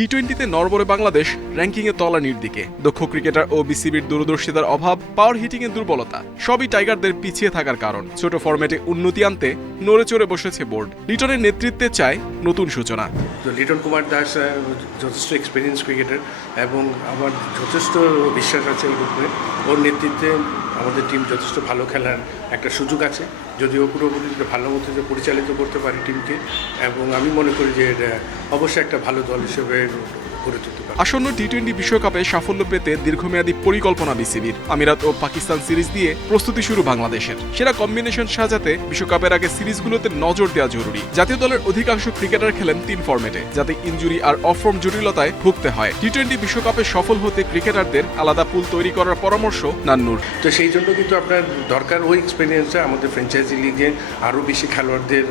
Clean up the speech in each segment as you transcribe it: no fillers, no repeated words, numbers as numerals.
টি-20তে নড়বড়ে বাংলাদেশ র্যাঙ্কিংয়ে তলানির দিকে। দক্ষ ক্রিকেটার ও বিসিবির দূরদর্শিতার অভাব, পাওয়ার হিটিংয়ের দুর্বলতা সবই টাইগারদের পিছিয়ে থাকার কারণ। ছোট ফরম্যাটে উন্নতি আনতে নড়ে চড়ে বসেছে বোর্ড। লিটনের নেতৃত্বে চায় নতুন সূচনা। লিটন কুমার দাস যথেষ্ট এক্সপিরিয়েন্স ক্রিকেটার এবং আমার যথেষ্ট বিশ্বাস আছে ওর উপরে। ওর নেতৃত্বে আমাদের টিম যথেষ্ট ভালো খেলার একটা সুযোগ আছে, যদিও পুরোপুরি ভালো মতো পরিচালিত করতে পারি টিমকে, এবং আমি মনে করি যে এটা অবশ্যই একটা ভালো দল হিসেবে গড়ে তুলতে পারে। আসন্ন টি-20 বিশ্বকাপে সাফল্য পেতে দীর্ঘমেয়াদী পরিকল্পনা বিসিবির। আমিরাত ও পাকিস্তান সিরিজ দিয়ে প্রস্তুতি শুরু বাংলাদেশের। সেরা কম্বিনেশন সাজাতে বিশ্বকাপের আগে সিরিজগুলোতে নজর দেওয়া জরুরি। জাতীয় দলের অধিকাংশ ক্রিকেটার খেলেন 3 ফরম্যাটে, যাতে ইনজুরি আর অফ ফর্ম জটিলতায় ভুগতে হয়। টি-20 বিশ্বকাপে সফল হতে ক্রিকেটারদের আলাদা পুল তৈরি করার পরামর্শ নান্নুর। তো সেই জন্য কিন্তু আপনার দরকার ওই এক্সপিরিয়েন্সটা আমাদের ফ্র্যাঞ্চাইজি লিগে আরও বেশি খেলোয়াড়দের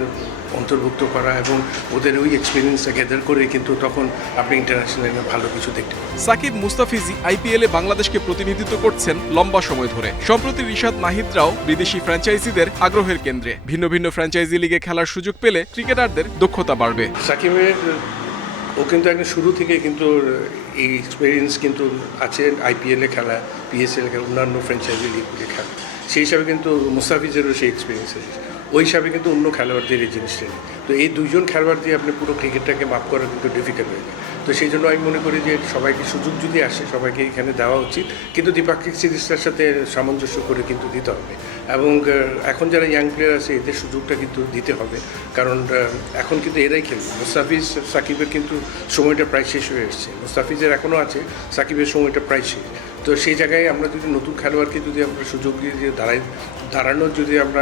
অন্তর্ভুক্ত করা এবং ওদের ওই এক্সপিরিয়েন্সটা গ্যাদার করে কিন্তু তখন আপনি ইন্টারন্যাশনালে ভালো কিছু দেখতে পাবেন। সাকিব মুস্তাফিজি আইপিএলে বাংলাদেশকে প্রতিনিধিত্ব করছেন লম্বা সময় ধরে। সম্প্রতি রিশাদ নাহিদরাও বিদেশি ফ্র্যাঞ্চাইজিদের আগ্রহের কেন্দ্রে। ভিন্ন ভিন্ন ফ্র্যাঞ্চাইজি লিগে খেলার সুযোগ পেলে ক্রিকেটারদের দক্ষতা বাড়বে। সাকিবের ও কিন্তু একদম শুরু থেকে কিন্তু এই এক্সপিরিয়েন্স কিন্তু আছে, আইপিএলে খেলা, পিএসএল খেলা, অন্যান্য ফ্র্যাঞ্চাইজি লিগে খেলা। সেই হিসাবে কিন্তু মুস্তাফিজেরও সেই এক্সপিরিয়েন্স আছে। ওই হিসাবে কিন্তু অন্য খেলোয়াড়দের এই জিনিসটা নেই। তো এই দুইজন খেলোয়াড় দিয়ে আপনি পুরো ক্রিকেটটাকে মাপ করা কিন্তু ডিফিকাল্ট হয়ে যায়। তো সেই জন্য আমি মনে করি যে সবাইকে সুযোগ যদি আসে সবাইকে এখানে দেওয়া উচিত, কিন্তু দ্বিপাক্ষিক সিরিজটার সাথে সামঞ্জস্য করে কিন্তু দিতে হবে। এবং এখন যারা ইয়াং প্লেয়ার আছে এদের সুযোগটা কিন্তু দিতে হবে, কারণ এখন কিন্তু এরাই খেলবে। মুস্তাফিজ সাকিবের কিন্তু সময়টা প্রায় শেষ হয়ে এসছে। মুস্তাফিজের এখনও আছে, সাকিবের সময়টা প্রায় শেষ। তো সেই জায়গায় আমরা যদি নতুন খেলোয়াড়কে যদি আমরা সুযোগ দিয়ে দাঁড়ানোর যদি আমরা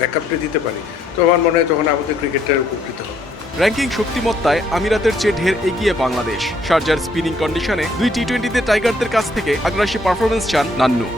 ব্যাকআপটা দিতে পারি, তো আমার মনে হয় তখন আমাদের ক্রিকেটটা উপকৃত হবে। র্যাঙ্কিং শক্তিমত্তায় আমিরাতের চেয়ে ঢের এগিয়ে বাংলাদেশ। শারজার স্পিনিং কন্ডিশনে 2 টি-20তে টাইগারদের কাছ থেকে আগ্রাসী পারফরমেন্স চান নান্নু।